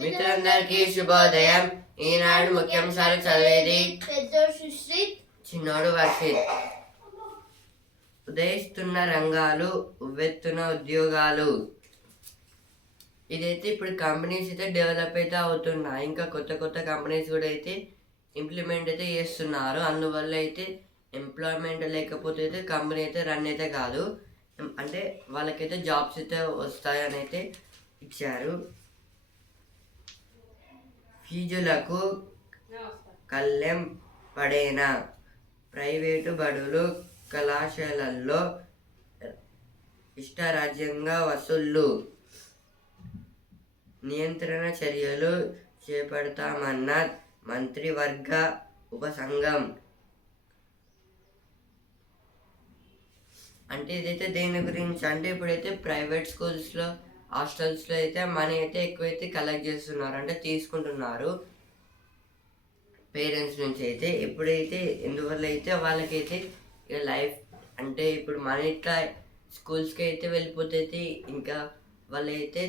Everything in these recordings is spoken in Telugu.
మిత్రులందరికీ శుభోదయం. ఈనాడు ముఖ్యాంశాలు చదివేది? పెద్దోడు సుశ్రీత్ చిన్నోడు వర్షిత్. ఉదయిస్తున్న రంగాలు ఉవ్వెత్తున ఉద్యోగాలు. ఇదైతే ఇప్పుడు కంపెనీస్ అయితే డెవలప్ అయితే అవుతున్నాయి. ఇంకా కొత్త కొత్త కంపెనీస్ కూడా అయితే ఇంప్లిమెంట్ అయితే చేస్తున్నారు. అందువల్ల అయితే ఎంప్లాయ్మెంట్ లేకపోతే అయితే కంపెనీ అయితే రన్ అయితే కాదు. అంటే వాళ్ళకైతే జాబ్స్ అయితే వస్తాయని అయితే ఇచ్చారు. ఫీజులకు కళ్ళెం పడేనా? ప్రైవేటు బడులు కళాశాలల్లో ఇష్టరాజ్యంగా వసూళ్ళు నియంత్రణ చర్యలు చేపడతామన్న మంత్రివర్గ ఉపసంఘం. అంటే ఇదైతే దేని గురించి? అంటే ఇప్పుడైతే ప్రైవేట్ స్కూల్స్లో హాస్టల్స్లో అయితే మనీ అయితే ఎక్కువైతే కలెక్ట్ చేస్తున్నారు అంటే తీసుకుంటున్నారు. పేరెంట్స్ నుంచి అయితే ఎప్పుడైతే ఎందువల్ల అయితే వాళ్ళకైతే ఇక లైఫ్ అంటే ఇప్పుడు మన ఇట్లా స్కూల్స్కి అయితే వెళ్ళిపోతే ఇంకా వాళ్ళైతే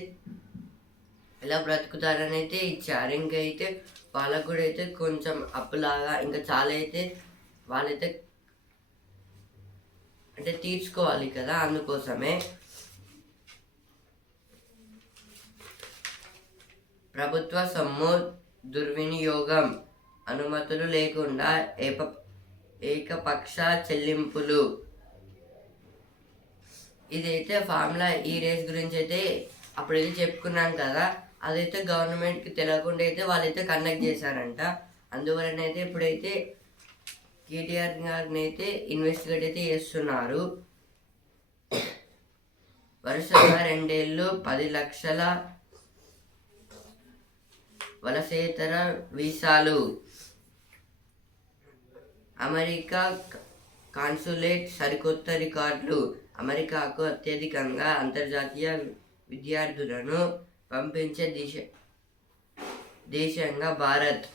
ఎలా బ్రతుకుతారని అయితే ఇచ్చారు. ఇంకా అయితే వాళ్ళకు కూడా అయితే కొంచెం అప్పులాగా ఇంకా చాలా అయితే వాళ్ళైతే అంటే తీర్చుకోవాలి కదా అందుకోసమే. ప్రభుత్వ సొమ్ము దుర్వినియోగం అనుమతులు లేకుండా ఏప ఏకపక్ష చెల్లింపులు. ఇదైతే ఫార్ములా ఈ రేస్ గురించి అయితే అప్పుడైతే చెప్పుకున్నాను కదా. అదైతే గవర్నమెంట్కి తెలియకుండా అయితే వాళ్ళైతే కండక్ట్ చేశారంట. అందువలన అయితే ఇప్పుడైతే కేటీఆర్ గారిని అయితే ఇన్వెస్టిగేట్ అయితే చేస్తున్నారు. వరుసగా రెండేళ్ళు పది లక్షల వలసేతర వీసాలు. అమెరికా కాన్సులేట్ సరికొత్త రికార్డులు. అమెరికాకు అత్యధికంగా అంతర్జాతీయ విద్యార్థులను పంపించే దేశ దేశంగా భారత్.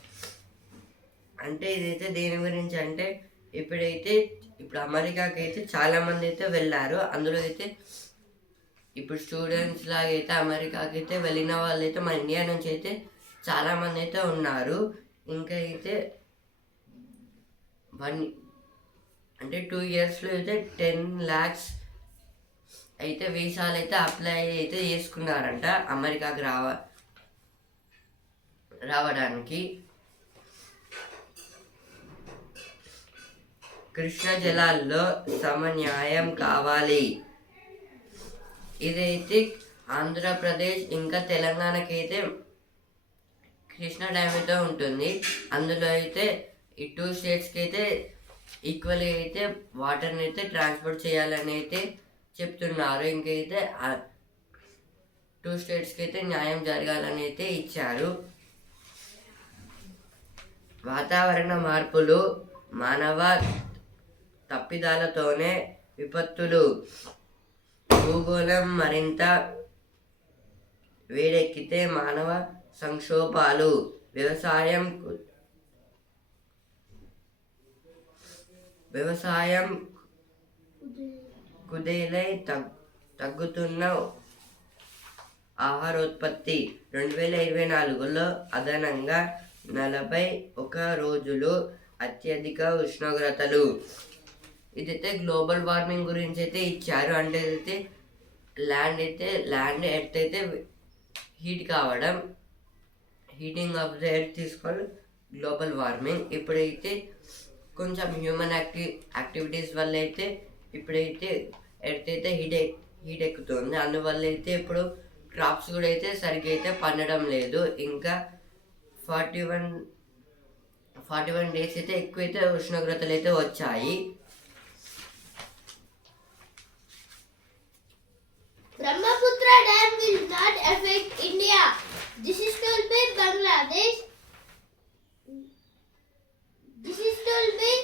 అంటే ఇదైతే దేని గురించి అంటే ఇప్పుడైతే ఇప్పుడు అమెరికాకి అయితే చాలా మంది అయితే వెళ్ళారు. అందులో అయితే ఇప్పుడు స్టూడెంట్స్ లాగా అయితే అమెరికాకి అయితే వెళ్ళిన వాళ్ళు అయితే మన ఇండియా నుంచి అయితే చాలామంది అయితే ఉన్నారు. ఇంకా అయితే వన్ అంటే టూ ఇయర్స్లో అయితే టెన్ ల్యాక్స్ అయితే వీసాలు అయితే అప్లై అయితే చేసుకున్నారంట అమెరికాకి రావ రావడానికి. కృష్ణ జలాల్లో సమన్యాయం కావాలి. ఇదైతే ఆంధ్రప్రదేశ్ ఇంకా తెలంగాణకైతే కృష్ణా డ్యామ్ ఉంటుంది. అందులో అయితే ఈ టూ స్టేట్స్కి అయితే ఈక్వల్గా అయితే వాటర్ని అయితే ట్రాన్స్పోర్ట్ చేయాలని అయితే చెప్తున్నారు. ఇంకైతే టూ స్టేట్స్కి అయితే న్యాయం జరగాలని అయితే ఇచ్చారు. వాతావరణ మార్పులు మానవ తప్పిదాలతోనే విపత్తులు భూగోళం మరింత వేడెక్కితే మానవ సంక్షోభాలు వ్యవసాయం కు- వ్యవసాయం కుదేలై తగ్ తగ్గుతున్న ఆహారోత్పత్తి. రెండు వేల ఇరవై నాలుగులో అదనంగా నలభై ఒక రోజులు అత్యధిక ఉష్ణోగ్రతలు. ఇదైతే గ్లోబల్ వార్మింగ్ గురించి అయితే ఇచ్చారు. అంటే అయితే ల్యాండ్ అయితే ల్యాండ్ ఎర్త్ అయితే హీట్ కావడం హీటింగ్ ఆఫ్ ద ఎర్త్ తీసుకొని గ్లోబల్ వార్మింగ్. ఇప్పుడైతే కొంచెం హ్యూమన్ యాక్టి యాక్టివిటీస్ వల్ల అయితే ఇప్పుడైతే ఎర్త్ అయితే హీట్ హీట్ ఎక్కుతుంది. అందువల్ల అయితే ఇప్పుడు క్రాప్స్ కూడా అయితే సరిగ్గా అయితే పండడం లేదు. ఇంకా forty one forty one days అయితే ఎక్కువైతే ఉష్ణోగ్రతలు అయితే వచ్చాయి. Brahmaputra Dam will not affect India. This is told by Bangladesh. This is told by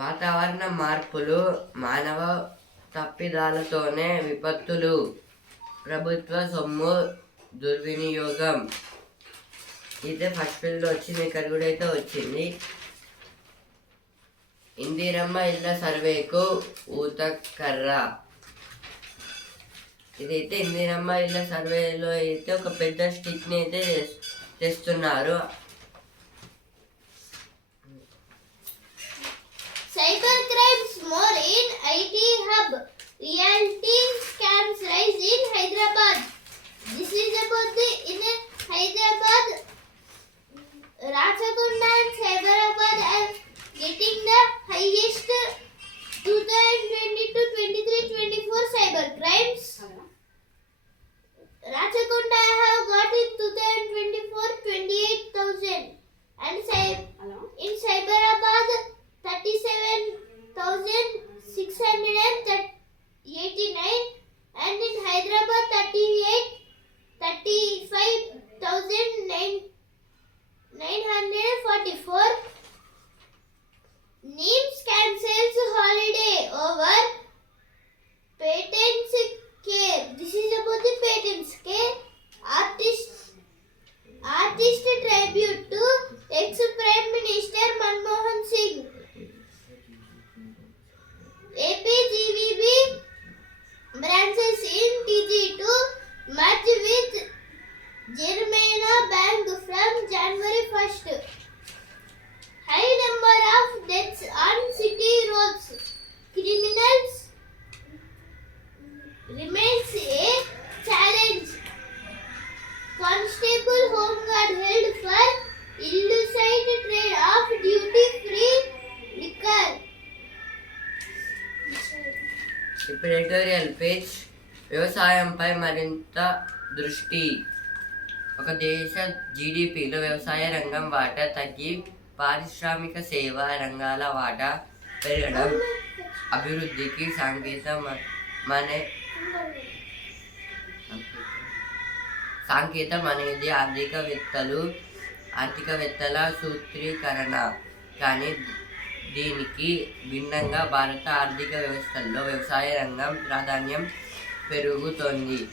వాతావరణ మార్పులు మానవ తప్పిదాలతోనే విపత్తులు. ప్రభుత్వ సొమ్ము దుర్వినియోగం. అయితే ఫస్ట్ పిల్లలు వచ్చింది ఇక్కడ కూడా అయితే వచ్చింది. ఇందిరమ్మ ఇళ్ళ సర్వేకు ఊతకర్ర. ఇదైతే ఇందిరమ్మ ఇళ్ళ సర్వేలో అయితే ఒక పెద్ద స్టిక్ని అయితే తెస్తున్నారు. Cybercrimes more in 35,944 Neems editorial page వ్యవసాయంపై మరింత దృష్టి. ఒక దేశ జీడిపిలో వ్యవసాయ రంగం వాటా తగ్గి పారిశ్రామిక సేవా రంగాల వాటా పెరగడం అభివృద్ధికి సాంకేతిక మ- సాంకేతం అనేది ఆర్థికవేత్తలు ఆర్థికవేత్తల సూత్రీకరణ. కానీ దీనికి భిన్నంగా భారత ఆర్థిక వ్యవస్థల్లో వ్యవసాయ రంగం ప్రాధాన్యం పెరుగుతోంది?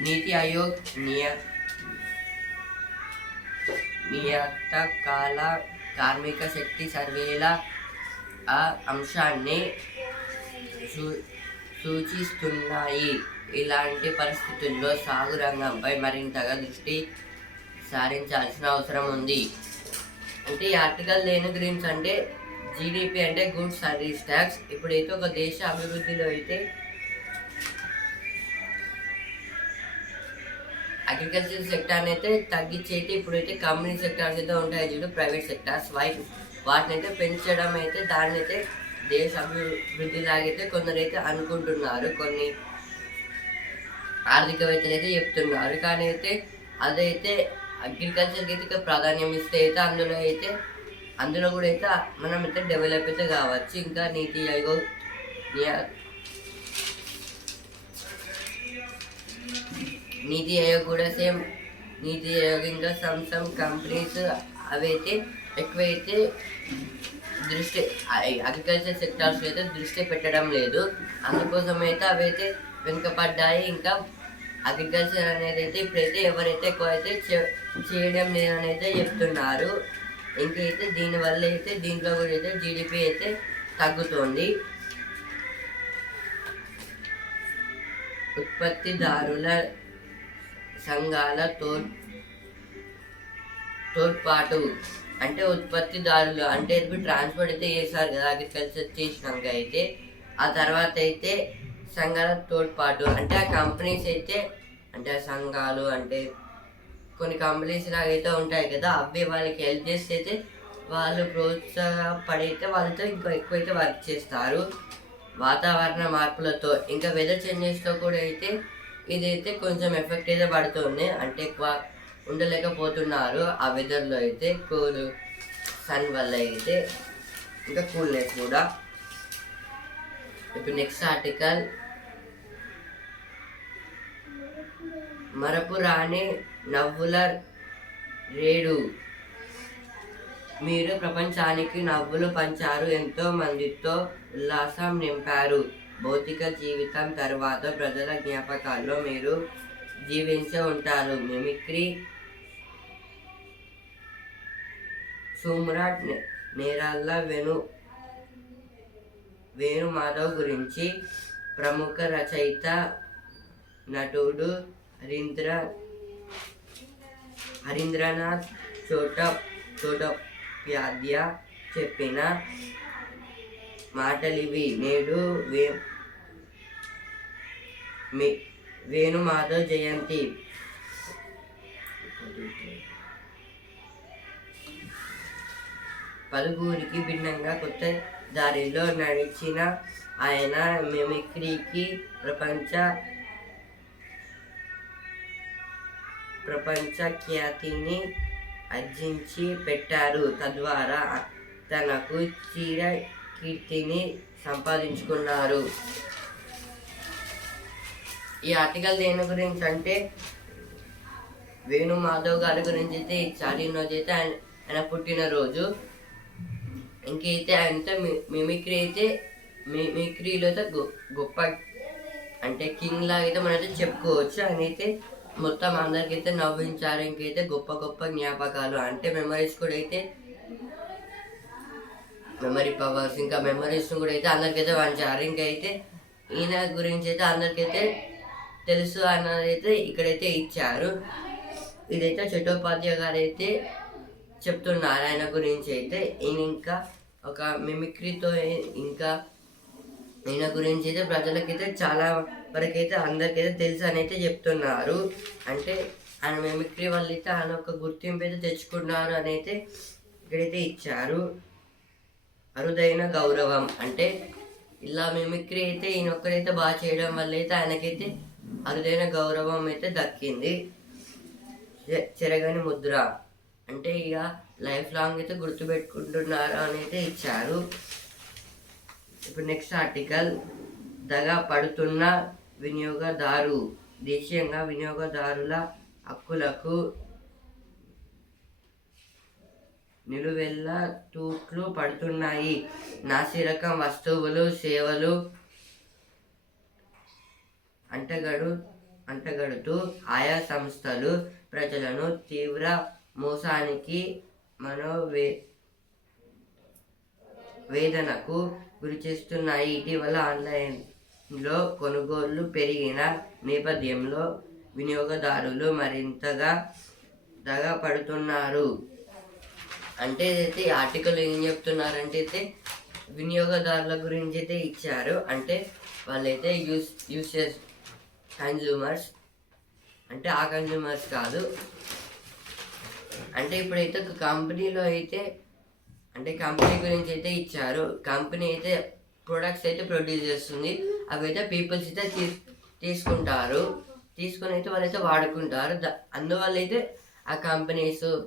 నీతి ఆయోగ్ నియ నియతకాల కార్మిక శక్తి సర్వేల ఆ అంశాన్ని సూ- సూచిస్తున్నాయి. ఇలాంటి పరిస్థితుల్లో సాగు రంగంపై మరింతగా దృష్టి సారించాల్సిన అవసరం ఉంది. అంటే ఈ ఆర్టికల్ దేని గురించి అంటే జీడిపి అంటే గుడ్ సర్వీస్ ట్యాక్స్ ఇప్పుడైతే ఒక దేశ అభివృద్ధిలో అయితే అగ్రికల్చర్ సెక్టార్ని అయితే తగ్గించైతే ఇప్పుడైతే కంపెనీ సెక్టార్స్ అయితే ఉంటాయి చూడు ప్రైవేట్ సెక్టార్స్ వైట్ వాటిని అయితే పెంచడం అయితే దాన్ని అయితే దేశ అభివృద్ధి లాగైతే కొందరైతే అనుకుంటున్నారు. కొన్ని ఆర్థికవేత్తలు అయితే చెప్తున్నారు. కానీ అయితే అదైతే అగ్రికల్చర్కి అయితే ప్రాధాన్యం ఇస్తే అయితే అందులో అయితే అందులో కూడా అయితే మనం అయితే డెవలప్ అయితే కావచ్చు. ఇంకా నీతి ఆయోగ నీతి ఆయోగ్ కూడా సేమ్. నీతి ఆయోగ్ ఇంకా సమ్ సమ్ కంపెనీస్ అవైతే ఎక్కువైతే దృష్టి అగ్రికల్చర్ సెక్టార్స్ అయితే దృష్టి పెట్టడం లేదు. అందుకోసం అయితే అవైతే వెనుకపడ్డాయి ఇంకా అగ్రికల్చర్ అనేది అయితే ఇప్పుడైతే ఎవరైతే ఎక్కువ అయితే చేయడం లేదని అయితే చెప్తున్నారు. ఇంకైతే దీనివల్ల అయితే దీంట్లో కూడా అయితే జీడిపి అయితే తగ్గుతోంది. ఉత్పత్తిదారుల సంఘాల తో తోడ్పాటు అంటే ఉత్పత్తిదారులు అంటే ఇప్పుడు ట్రాన్స్పోర్ట్ అయితే చేశారు కదా అగ్రికల్చర్ చేసినాక అయితే. ఆ తర్వాత అయితే సంఘాల తోడ్పాటు. అంటే ఆ కంపెనీస్ అయితే అంటే ఆ సంఘాలు అంటే కొన్ని కంపెనీస్ లాగైతే ఉంటాయి కదా అవి వాళ్ళకి హెల్ప్ చేస్తే అయితే వాళ్ళు ప్రోత్సాహపడైతే వాళ్ళతో ఇంకా ఎక్కువైతే వర్క్ చేస్తారు. వాతావరణ మార్పులతో ఇంకా వెదర్ చేంజెస్తో కూడా అయితే ఇదైతే కొంచెం ఎఫెక్ట్ అయితే పడుతుంది. అంటే ఎక్కువ ఉండలేకపోతున్నారు. ఆ వెదర్లో అయితే కూల్ సన్ వల్ల అయితే ఇంకా కూల్నెస్ కూడా. ఇప్పుడు నెక్స్ట్ ఆర్టికల్ మరపురాని నవ్వుల రేడు. మీరు ప్రపంచానికి నవ్వులు పంచారు ఎంతో మందితో ఉల్లాసం నింపారు. భౌతిక జీవితం తర్వాత ప్రజల జ్ఞాపకాల్లో మీరు జీవించే ఉంటారు. మిమిక్రీ సుమ్రాట్ నే- వెను వేణు మాధవ్ గురించి ప్రముఖ రచయిత నటుడు హరీంద్ర హరీంద్రనాథ్ చోట చోటప్యాద్య చెప్పిన మాటలివి నేడు వే మే- వేణుమాధవ్ జయంతి పలువురికి భిన్నంగా కొత్త దారిలో నడిచిన ఆయన మిమిక్రీకి ప్రపంచ ప్రపంచ ఖ్యాతిని ఆర్జించి పెట్టారు. తద్వారా తనకు చీర కీర్తిని సంపాదించుకున్నారు. ఈ ఆర్టికల్ దేని గురించి అంటే వేణు మాధవ్ గారి గురించి అయితే చాలిన రోజు అయితే ఆయన ఆయన పుట్టినరోజు. ఇంకైతే ఆయనతో మిమిక్రీ అయితే మిమిక్రీలో అయితే గొప్ప అంటే కింగ్ లాగా అయితే మనం అయితే చెప్పుకోవచ్చు. ఆయన అయితే మొత్తం అందరికైతే నవ్వించారు ఇంకైతే గొప్ప గొప్ప జ్ఞాపకాలు. అంటే మెమరీస్ కూడా అయితే మెమరీ పవర్స్ ఇంకా మెమరీస్ కూడా అయితే అందరికైతే పంచారు. ఇంకైతే ఈయన గురించి అయితే అందరికైతే తెలుసు అన్నది అయితే ఇక్కడైతే ఇచ్చారు. ఇదైతే చట్టోపాధ్యాయ గారు అయితే చెప్తున్నారు ఆయన గురించి అయితే. ఈయన ఇంకా ఒక మిమిక్రీతో ఇంకా ఈయన గురించి అయితే ప్రజలకైతే చాలా వరకైతే అందరికైతే తెలుసు అని అయితే చెప్తున్నారు. అంటే ఆయన మిమిక్రీ వల్ల అయితే ఆయన ఒక గుర్తింపు అయితే తెచ్చుకున్నారు అని అయితే ఇక్కడైతే ఇచ్చారు. అరుదైన గౌరవం. అంటే ఇలా మిమిక్రీ అయితే ఈయన ఒక్కడైతే బాగా చేయడం వల్ల అయితే ఆయనకైతే అరుదైన గౌరవం అయితే దక్కింది. చెరగని ముద్ర. అంటే ఇక లైఫ్ లాంగ్ అయితే గుర్తుపెట్టుకుంటున్నారు అని అయితే ఇచ్చారు. ఇప్పుడు నెక్స్ట్ ఆర్టికల్. దగా పడుతున్న వినియోగదారు దేశీయంగా వినియోగదారుల హక్కులకు నిలువెల్ల తూట్లు పడుతున్నాయి. నాసిరకం వస్తువులు సేవలు అంటగడు అంటగడుతూ ఆయా సంస్థలు ప్రజలను తీవ్ర మోసానికి మనోవే వేదనకు గురి చేస్తున్నాయి ఇటీవల లో కొనుగోళ్ళు పెరిగిన నేపథ్యంలో వినియోగదారులు మరింతగా దగపడుతున్నారు. అంటే అయితే ఆర్టికల్ ఏం చెప్తున్నారంటే అయితే వినియోగదారుల గురించి అయితే ఇచ్చారు. అంటే వాళ్ళైతే యూస్ యూస్ చేస్ కన్జ్యూమర్స్ అంటే ఆ కన్జ్యూమర్స్ కాదు. అంటే ఇప్పుడైతే ఒక కంపెనీలో అయితే అంటే కంపెనీ గురించి అయితే ఇచ్చారు. కంపెనీ అయితే ప్రొడక్ట్స్ అయితే ప్రొడ్యూస్ చేస్తుంది. అవి అయితే పీపుల్స్ అయితే తీ- తీసుకుంటారు. తీసుకొని అయితే వాళ్ళైతే వాడుకుంటారు. అందువల్ల అయితే ఆ కంపెనీస్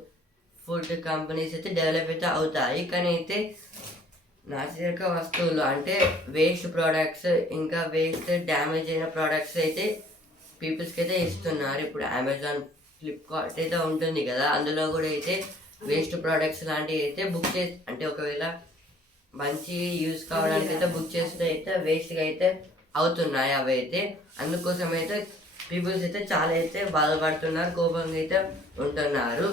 ఫుడ్ కంపెనీస్ అయితే డెవలప్ అయితే అవుతాయి. కానీ అయితే నాసిరక వస్తువులు అంటే వేస్ట్ ప్రోడక్ట్స్ ఇంకా వేస్ట్ డ్యామేజ్ అయిన ప్రోడక్ట్స్ అయితే పీపుల్స్కి అయితే ఇస్తున్నారు. ఇప్పుడు అమెజాన్ ఫ్లిప్కార్ట్ అయితే ఉంటుంది కదా. అందులో కూడా అయితే వేస్ట్ ప్రోడక్ట్స్ లాంటివి అయితే బుక్ చేసి అంటే ఒకవేళ మంచి యూజ్ కావడానికి అయితే బుక్ చేస్తే అయితే వేస్ట్గా అయితే అవుతున్నాయి అవి అయితే అందుకోసం అయితే పీపుల్స్ అయితే చాలా అయితే బాధపడుతున్నారు కోపంగా అయితే ఉంటున్నారు.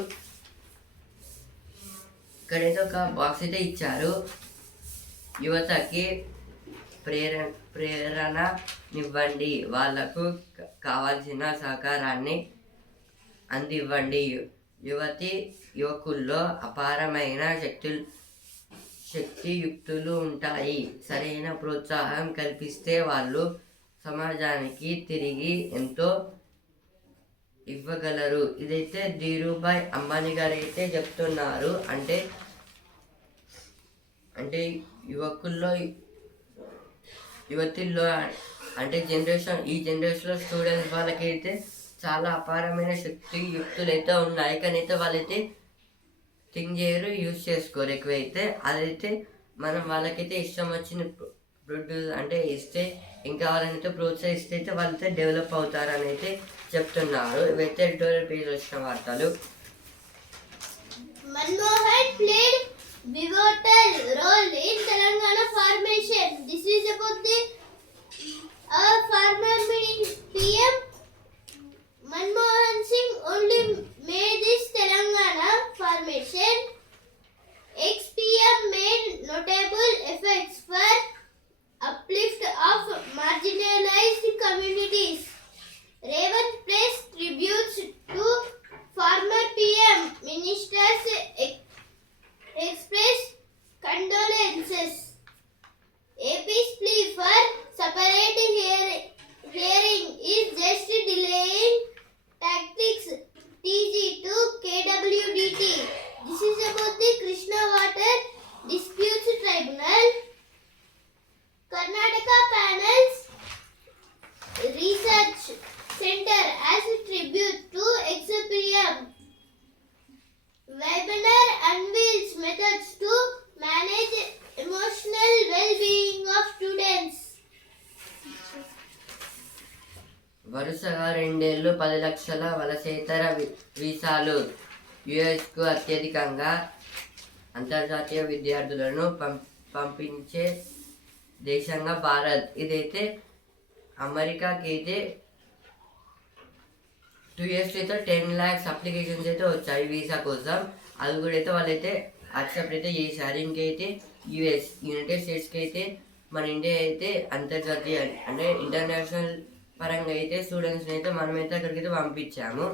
ఇక్కడైతే ఒక బాక్స్ అయితే ఇచ్చారు. యువతకి ప్రేరణ ప్రేరణనివ్వండి వాళ్ళకు కావాల్సిన సహకారాన్ని అందివ్వండి. యువతి యువకుల్లో అపారమైన శక్తులు శక్తియుక్తులు ఉంటాయి. సరైన ప్రోత్సాహం కల్పిస్తే వాళ్ళు సమాజానికి తిరిగి ఎంతో ఇవ్వగలరు. ఇదైతే ధీరుభాయ్ అంబానీ గారు అయితే చెప్తున్నారు. అంటే అంటే యువకుల్లో యువతుల్లో అంటే జనరేషన్ ఈ జనరేషన్లో స్టూడెంట్స్ వాళ్ళకైతే చాలా అపారమైన శక్తి యుక్తులు అయితే ఉన్నాయి. కానీ అయితే వాళ్ళైతే థింగ్ చేయరు యూజ్ చేసుకోరు ఎక్కువైతే. అదైతే మనం వాళ్ళకైతే ఇష్టం వచ్చిన ప్రొడ్యూస్ అంటే ఇస్తే ఇంకా వాళ్ళనైతే ప్రోత్సహిస్తే అయితే వాళ్ళైతే డెవలప్ అవుతారని అయితే చెప్తున్నారు. ఇవైతే ఎడిటోరియల్ పేజ్ వచ్చిన వార్తలు. Manmohan played pivotal May this Telangana formation XPM made notable effects for uplift of marginalized communities. రెండేళ్ళు పది లక్షల వలసేతర వీసాలు. యుఎస్కు అత్యధికంగా అంతర్జాతీయ విద్యార్థులను పం పంపించే దేశంగా భారత్. ఇదైతే అమెరికాకి అయితే టూ ఇయర్స్ అయితే టెన్ ల్యాక్స్ అప్లికేషన్స్ అయితే వచ్చాయి వీసా కోసం. అది కూడా అయితే వాళ్ళైతే యాక్సెప్ట్ అయితే చేశారు. ఇంకైతే యుఎస్ యునైటెడ్ స్టేట్స్కి అయితే మన ఇండియా అయితే అంతర్జాతీయ అంటే ఇంటర్నేషనల్ పరంగా అయితే స్టూడెంట్స్ని అయితే మనమైతే అక్కడికైతే పంపించాము.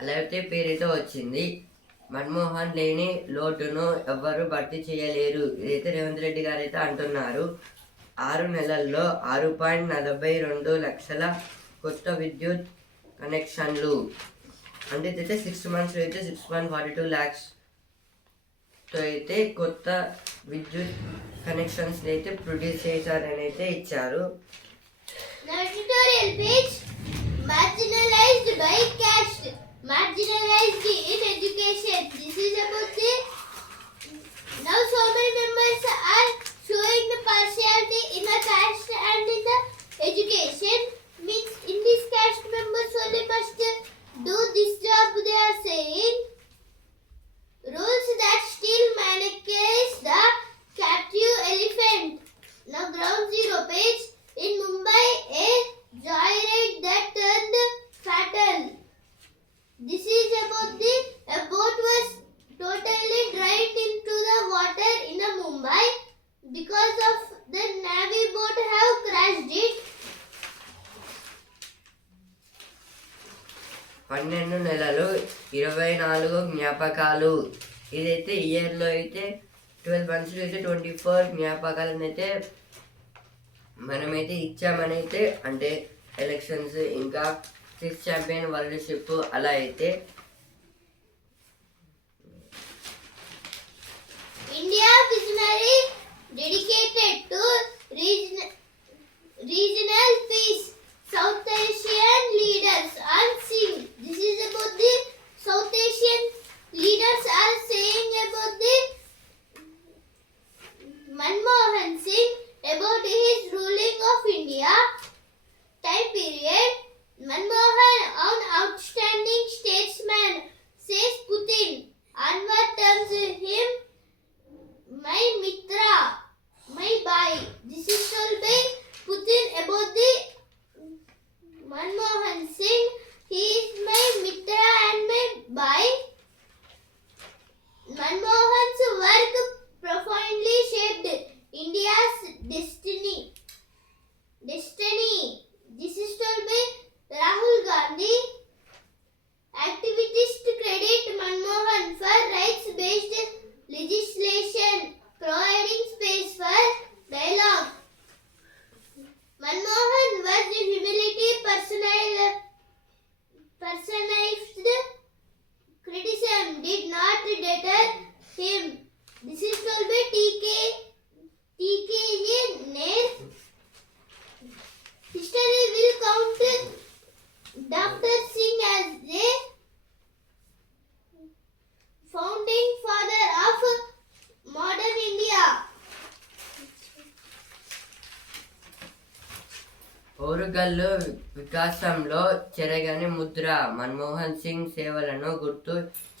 అలా అయితే పేరైతే వచ్చింది. మన్మోహన్ లేని లోటును ఎవ్వరు భర్తీ చేయలేరు. ఇదైతే రేవంత్ రెడ్డి గారు అయితే అంటున్నారు. ఆరు నెలల్లో ఆరు పాయింట్ నలభై రెండు లక్షల కొత్త విద్యుత్ కనెక్షన్లు. అంటే ఇదైతే సిక్స్ మంత్స్లో అయితే సిక్స్ పాయింట్ ఫార్టీ టూ ల్యాక్స్తో అయితే కొత్త విద్యుత్ కనెక్షన్స్ అయితే ప్రొడ్యూస్ చేశారని అయితే ఇచ్చారు. Now tutorial page marginalized by caste. Marginalized in education. This is about the now so many members are showing the partiality in the caste and in the education అయితే ఇయర్లో అయితే ట్వెల్వ్ మంత్స్లో అయితే ట్వంటీ ఫోర్ జ్ఞాపకాలను అయితే మనమైతే ఇచ్చామని అయితే అంటే ఎలక్షన్స్ ఇంకా సిక్స్ ఛాంపియన్ వరల్డ్ షిప్ అలా అయితే India visionary dedicated to regional regional south South leaders leaders are seeing. This is about the South Asian leaders are saying about the Manmohan Singh about his ruling of India time period. Manmohan, Orugallu వికాసంలో చెరగని ముద్ర మన్మోహన్ సింగ్ సేవలను గుర్తు